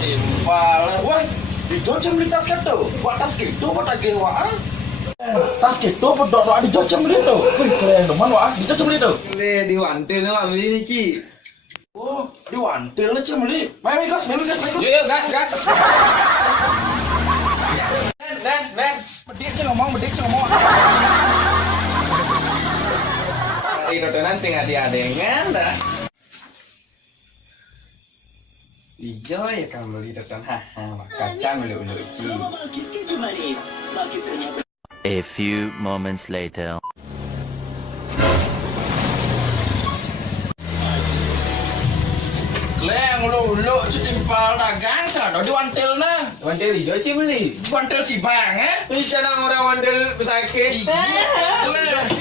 timpal. Woi, di Jogja beli tas gitu. Buat tas gitu, buat agen wah. Tas gitu, buat doa di Jogja beli tuh. Wih, keren teman wah, di Jogja beli tuh. Di wantil nih beli nih Ci. Oh, di wantil aja beli. Main gas. Yuk gas. Ben. Bedik ngomong. Hari dodonan sing adi-adengan dah. Ijo ya kamu beli dodon kacang ulu Ci. A few moments later. Leng ulu timpal dagang sana di wantil nah. Wantil ijo Ci beli. Wantil si bang Ini cara orang wantil sakit. Iya.